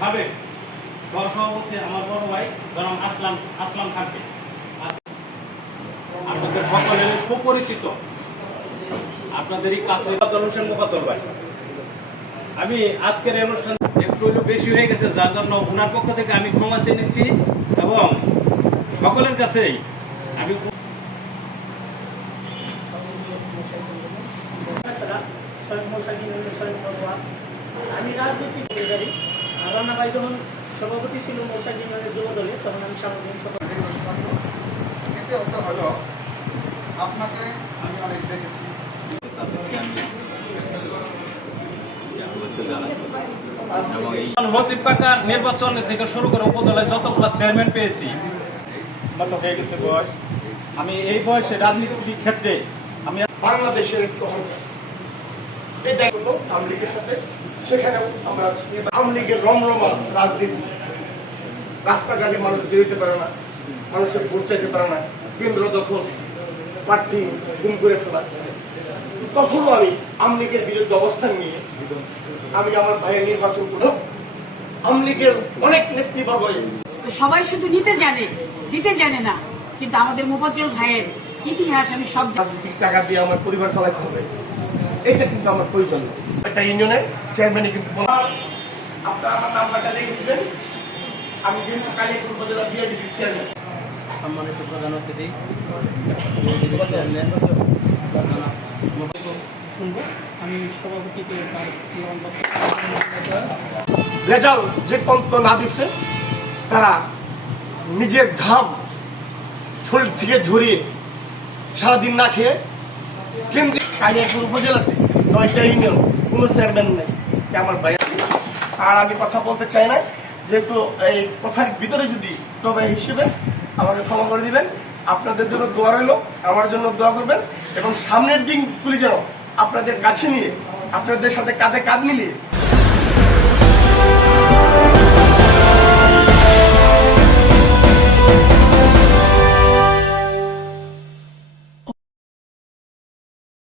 সাবেক সভাপতি আমার বড় ভাই জনাব আসলাম থাকবে। আপনাদের সকলের সুপরিচিত আপনাদেরই কাছে হোসেন মুকাদ্দর ভাই। আমি আজকের এই অনুষ্ঠান একটু বেশি হয়ে গেছে, যার জন্য ওনার পক্ষ থেকে আমি ক্ষমা চেয়ে নিচ্ছি এবং সকলের কাছেই আমি আমি রাজনৈতিক পরিবারী। রান্না ভাই যখন সভাপতি ছিল মৌসাক ইউনিয়নের যুব দলে, তখন আমি সাংগঠনিক দ্বিতীয়ত হলো আপনাকে আমি অনেক দেখেছি। লতিফ কাকার নির্বাচন থেকে শুরু করে উপজেলায় যতগুলো চেয়ারম্যান পেয়েছি, হয়ে গেছে বয়স। আমি এই বয়সে রাজনীতির ক্ষেত্রে আমি বাংলাদেশের একটু এই দায়িত্ব আওয়ামী লীগের সাথে, সেখানেও আমরা আওয়ামী লীগের রমরমা রাজনীতি, রাস্তাঘাটে মানুষ বেরোতে পারে না, মানুষের ভোট চাইতে পারে না, কেন্দ্র দখল, প্রার্থী গুম করে ফেলা। তখনও আমি আওয়ামী লীগের বিরুদ্ধে অবস্থান নিয়ে আমি আমার ভাইয়ের নির্বাচন করব। আওয়ামী লীগের অনেক নেতৃবর্গ সবাই শুধু নিতে জানে, দিতে জানে না, কিন্তু আমাদের মুফাজ্জল ভাইয়ের ইতিহাস আমি সব রাজনৈতিক টাকা দিয়ে আমার পরিবার চালাতে হবে, এটা কিন্তু আমার প্রয়োজন। একটা ইউনিয়নের চেয়ারম্যানই কিন্তু আপনারা আমার নাম্বারটা রেখে দিবেন। আমি যেহেতু কালিয়াকৈর উপজেলা বিআরডিপির চেয়ারম্যান। সম্মানিত প্রধান অতিথি শুনবো। আমি সভাপতিকে রেজাল্ট যে পন্ত না দিছে, তারা নিজের ঘাম শরীর থেকে ঝরিয়ে সারাদিন না খেয়ে কেন্দ্রীয় কালিয়াকৈর উপজেলাতে 9টা ইউনিয়ন কোনো চেয়ারম্যান নেই আমার ভাই। আর আমি কথা বলতে চাই না, যেহেতু এই কথার ভিতরে যদি তবে হিসেবে আমাকে ক্ষমা করে দিবেন। আপনাদের জন্য দোয়া রইল, আমার জন্য দোয়া করবেন এবং সামনের দিনগুলি যেন আপনাদের কাছে নিয়ে, আপনাদের সাথে কাঁধে কাঁধ মিলিয়ে